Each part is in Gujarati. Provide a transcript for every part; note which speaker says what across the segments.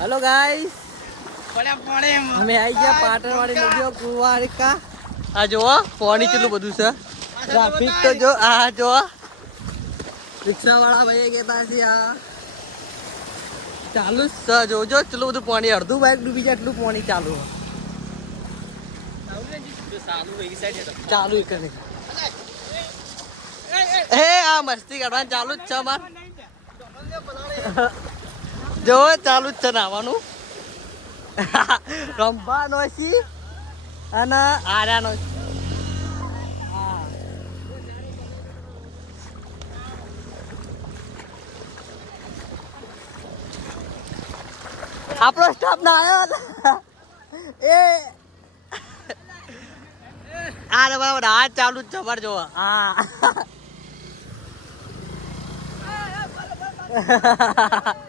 Speaker 1: હેલો ગાઈસ અમે આવી ગયા પાટણ વાળી નદીઓ કુંવારિકા આ જોવો પાણી કેટલું બધું છે? ટ્રાફિક તો જો આ જો રિક્ષા વાળા ભાઈ કહેતા છે આ ચાલુ જ છે જોજો એટલું બધું પાણી અડધું બાઇક ડૂબી જાય એટલું પાણી ચાલુ ચાલુ કરે. હે એ આ મસ્તી કરવાનું ચાલુ જ છે અમાર. જો ચાલુ જ છે નાવાનું રમવાનો છી અને આર્યાનો આપણો સ્ટાફ ના આવ્યો એ. આ રે બરાબર આ ચાલુ જ છે જો હા. હા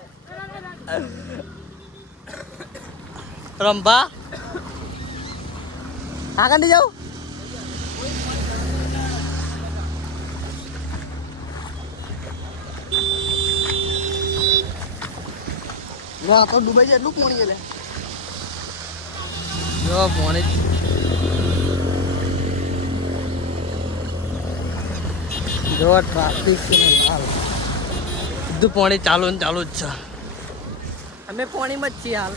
Speaker 1: રંભા આગળ નહીં જાઉં લો આ તો ડૂબાઈ જાય એટલું પોણી એટલે જો પોણી જો ટ્રાફિક છે ને હાલ બધું પાણી ચાલુ ને ચાલુ જ છે અમે પોણીમાં જ છીએ હાલ.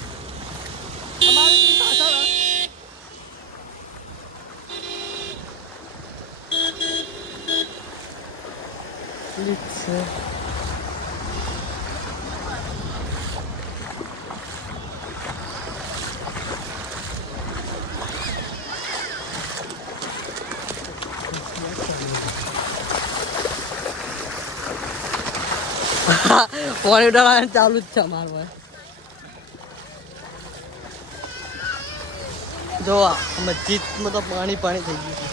Speaker 1: પોણી ઉડાડવાનું ચાલુ જ છે અમારું જો આ મસ્જિદમાં તો પાણી પાણી થઈ ગયું છે.